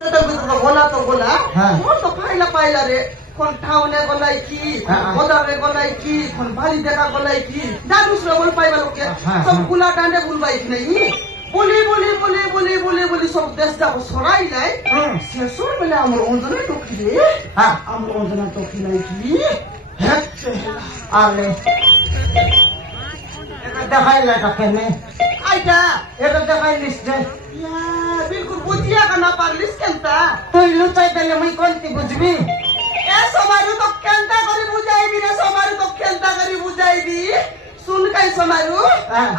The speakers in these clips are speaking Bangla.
बोला तो बोला वो तो पाइला पाइला रे कोन ठाउने गलाई की बजारे गलाई की कोन भारी देखा गलाई की दादुस रे बोल पाइबा लोग के सब गुला डांडे बुलबाई की नहीं बोली बोली बोली बोली बोली बोली सब देश जाको सराई लाई शेषर बेला हमर ओंजना टोकी रे हमर ओंजना टोकी लाई की आले এটা দেখাইলা কেনে आइटा এটা দেখাইলিস যে या बिल्कुल बुझिया का ना पागलिस केनता তুই লুচাই দিলে মুই কোনটি বুঝবি ए समारू तो केनता करी बुझाईबी रे समारू तो केनता करी बुझाईबी सुन काई समारू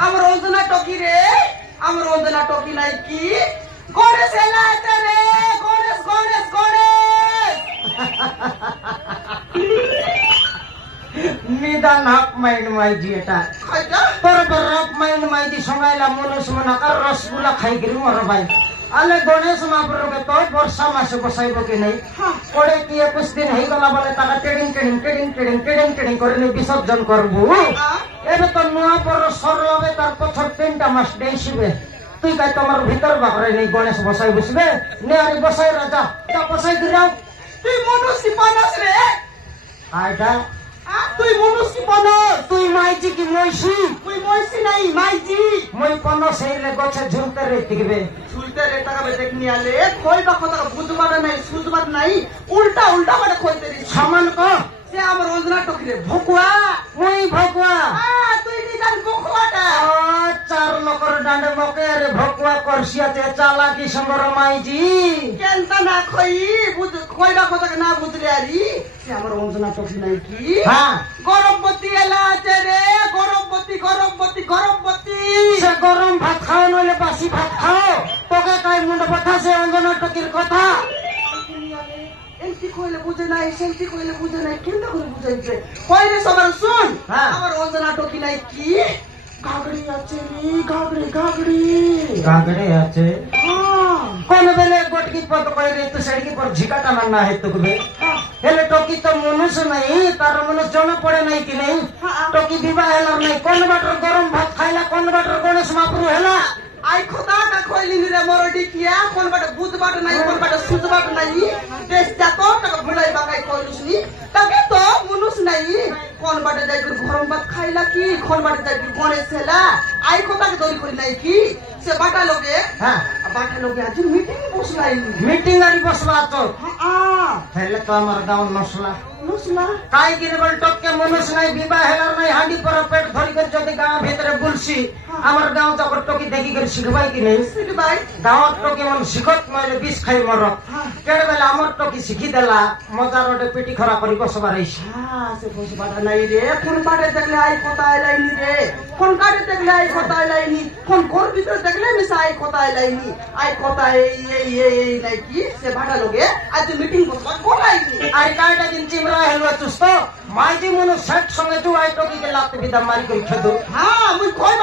हमर ओंजना टोकी रे हमर ओंजना टोकी लाई की गणेश एला रे गणेश गणेश गणेश নিদান হাফ মাইন্ড মাইজি এটা খাইটা তোর তো হাফ মাইন্ড মাইজি সঙ্গাইলা মনুষ মনাকার রসগুলা খাই গরি মর ভাই আলে গণেশ মহাপ্রভুকে তো বর্ষা মাসে বসাইব কি নাই পরে কি 21 দিন হই গলা বলে টাকা trading trading trading trading trading trading করে বিসর্জন করব এবে তো নয়া পর সরলবে তার পছর 3টা মাস দেইছিবে তুই কাই তোমার ভিতর বাকরে নেই গণেশ বসাই বসবে নে আরে বসাই রাজা তা বসাই দিরাও তুই মনুষ কি পানস রে আইডা তুই মনুষ কি পানস তুই মাইজি কি মইছি তুই মইছি নাই মাইজি মই পনো সেইলে গছে ঝুলতে রে টিকবে ঝুলতে রে টাকা দেখনি আলে কইবা কথা বুঝবার নাই সুঝবার নাই উল্টা উল্টা মানে কইতে রে সমান কো সে আমার ওজনা টকরে ভকুয়া মই ভকুয়া তুই নিজান ভকুয়াটা ও চার লোকর ডান্ডে মকে রে ভকুয়া করছিয়াতে চালাকি সঙ্গর মাইজি কেনতা না কই বুঝ কইবা কথা না বুঝলে আরি সে আমার ওজনা টকরি নাই কি হ্যাঁ গরমবতী এলা আছে রে গরমবতী গরমবতী গরমবতী সে গরম ভাত খাও নইলে বাসি ভাত খাও তোকে কাই মুন্ড কথা সে অঞ্জনা টকির কথা এমতি কইলে বুঝে নাই সেমতি কইলে বুঝে নাই কেনতা করে বুঝাইছে কইরে সবার শুন আমার ওজনা টকি নাই কি গাগড়ি আছে রে গাগড়ি গাগড়ি গাগড়ে আছে কোন বেলে গটকি পদ কইরে তো সড়কি পর ঝিকাটা মাননা है तुकबे হেলে টকি তো মনুষ নাই তার মনে জন পড়ে নাই কি নাই টকি বিবাহ হেলা নাই কোন বাটর গরম ভাত খাইলা কোন বাটর গণেশ মহাপ্রভু হেলা আই খোদা কা কইলিনি রে মরডি কিয়া কোন বাটা বুঝবাট নাই কোন বাটা সুঝবাট নাই দেশ যাতো টাকা ভুলাই বাকাই কইলুসনি তাকে তো মনুষ নাই কোন বাটা যাই গরম ভাত খাইলা কি কোন বাটা যাই গণেশ হেলা আই খোদা কে দরি করি নাই কি সে বাটা লোকে হ্যাঁ বাটা লোকে আজ মিটিং বসলাই মিটিং আরি বসলা তো হেলে তো আমার গাঁও নসলা নসলা কাই কিনবল টককে মনুষ নাই বিবাহ হেলার নাই হাঁডি পর পেট ধরি করে যদি গাঁও ভিতরে বুলছি আমার গাঁও যখন টকি দেখি করে শিখবাই কি নেই ভাই গাঁৱত টকি মন শিখত নইলে বিষ খাই মরক কেড়ে বেলে আমার টকি শিখি দেলা মজা রোডে পিটি খরা করি বসবার আইছি সে বসবাটা নাই রে কোন বাটে দেখলে আই কথা আইলাইনি রে কোন কাটে দেখলে আই কথা আইলাইনি কোন ঘর ভিতরে দেখলে মিশা আই কথা আইলাইনি আই কথা এই নাই কি সে ভাড়া লোকে আজ মিটিং বসবা কোলাইনি আর কাইটা দিন চিমরা হেলুয়া চুস্ত মাইজি মনু সেট সঙ্গে তু আই টকি কে লাতে বিদা মারি করি খেদু মুই কই